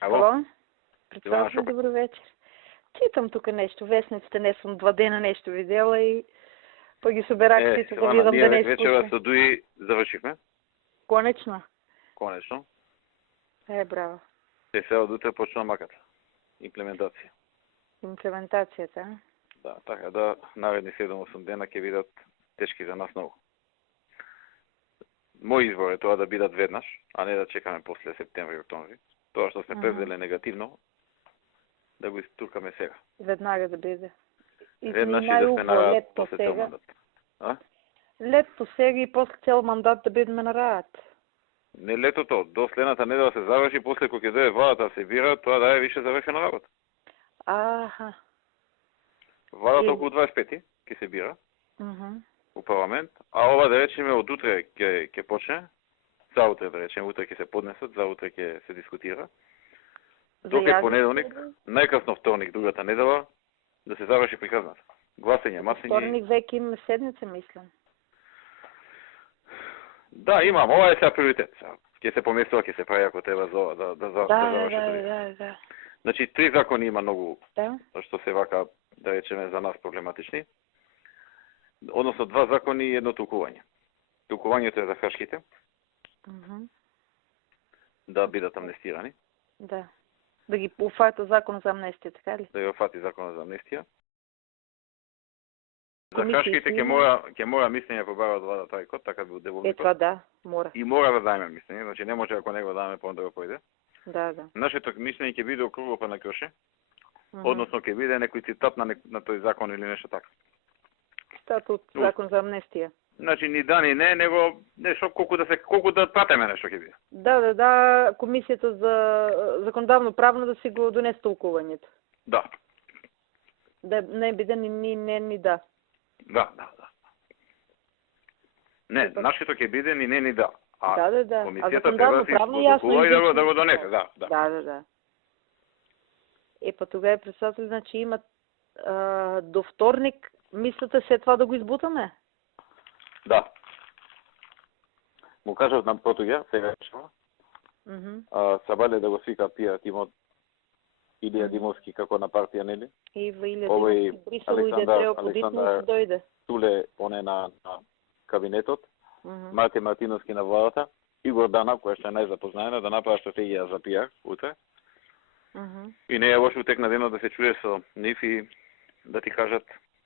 Ало? Председател, добър вечер. Читам тук нещо. Вестниците не съм 2 дена нещо видела и пък ги събирах си да видам да не вечера изпуша. с Дуи завършихме. Конечно. Конечно. Браво. Те сега от утре почна маката. Имплементация. Имплементацията, а? Да, така да наредни 7-8 дена ќе бидат тешки за нас много. Мој избор е тоа да бидат веднаш, а не да чекаме после септември и октомври. Тоа што сме презеле негативно, да го изтуркаме сега. Веднага да биде. Веднаш и да сме на работа после цел мандат. Лето сега и после цел мандат да бидеме на работа. Не летото, до следната недела се заврши, после кога ќе дојде владата се бира, тоа да е више завршена работа. Аха. Владата околу 25 ќе се бира у парламент, а ова да речеме од утре ќе почне, за утре да речеме, утре ќе се поднесат, за утре ќе се дискутира. Док е понеделник, најкасно вторник, другата недела, да се заврши приказната. Гласење, масење. Вторник веќе имаме седмица, мислам. Да, имам. Ова е сега приоритет. Ќе се поместува, ќе се прави ако треба да заврши. Да. Значи, 3 закони има многу, да, што се вака, да речеме, за нас проблематични. Односно, 2 закони и едно толкување. Толкувањето е за хашките. Да бидат амнестирани. Да. Да ги уфати закон за амнестија, така ли? Да ги уфати закон за амнестија. За хашките ќе мора мислење по бара од владата тај код, така би деволито. Това да, мора. И мора да дајме мислење, значи не може ако него дадеме по да го појде. Да. Нашето мислење ќе биде округло па на Кроше. Односно ќе биде некој цитат на тој закон или нешто така. Цитат од закон за амнестија. Значи ни да ни не, него нешто колку да пратиме нешто ќе биде. Да, комисијата за законодавно правно да си го донесе толкувањето. Да. Да не биде ни да. Да. Не, нашето ќе биде ни да. Да. Комисијата треба да се толкува и да го донесе, да. Да. Па тогава председател, значи имат до вторник, мислите след това да го избутаме? Да. Му кажав на Протуѓа, сега решава. Сабале да го свика Пија Тимот, Илија Димовски како на партија, нели? Илија Димовски, Брисел и Детрео подитно да дојде. Туле, поне на кабинетот, Марти Мартиновски на владата, Игор Данов, која што е најзапознаена, да направи стратегија за пиар утре. И не е лошо утек на денот да се чуе со нив и да ти кажат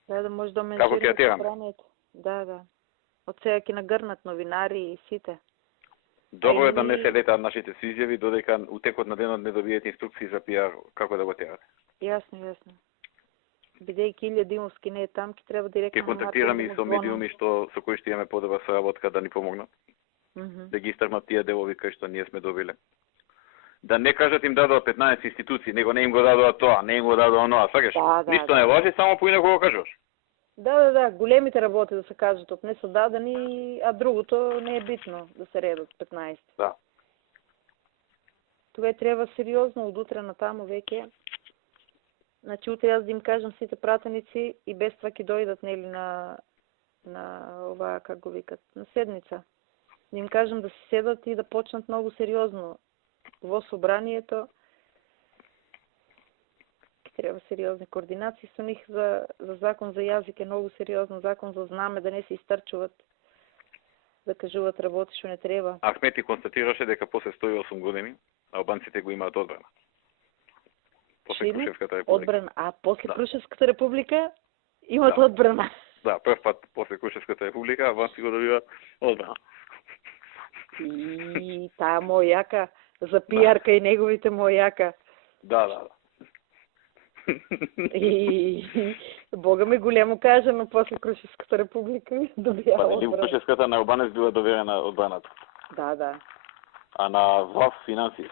да може да како ќе тераме. Да. Од сега ќе нагрнат новинари и сите. Добро е да не се летаат нашите си изјави, додека утекот на денот не добиете инструкции за пиар како да го терате. Јасно. Бидејќи Илија Димовски не е там, ќе треба директно ќе контактираме и со медиуми со кои што имаме подобра соработка да ни помогнат. Да ги истрмат тие делови кај што ние сме добиле. Да не кажат им дадоа 15 институции, него не им го дадоа тоа, не им го дадоа оноа, сакаш? Ништо не важи, само поинаку го кажуваш. Да, големите работи да се кажат од не са дадени, а другото не е битно да се редат 15. Да. Тогава треба сериозно од утре натаму веќе. Значи утре јас да им кажам сите пратеници и без това ќе дојдат нели на ова, как го викат, на седница. Да им кажам да се седат и да почнат многу сериозно во собранието. Треба сериозни координации со них за закон за јазик е многу сериозно, закон за знаме да не се истрчуват, да кажуваат работи што не треба. Ахмети констатираше дека после 108 години албанците го имаат одбрана. После Крушевската република. Одбрана, после Крушевската република имаат одбрана. Да, прв пат после Крушевската република албанци го добиваат одбрана. И таа мојака за пиарка и неговите мојака. Да. И Бога ми големо кажано после Крушевската република добија одбрана. Крушевската на албанец била доверена одбраната. Да. А на власт финансии.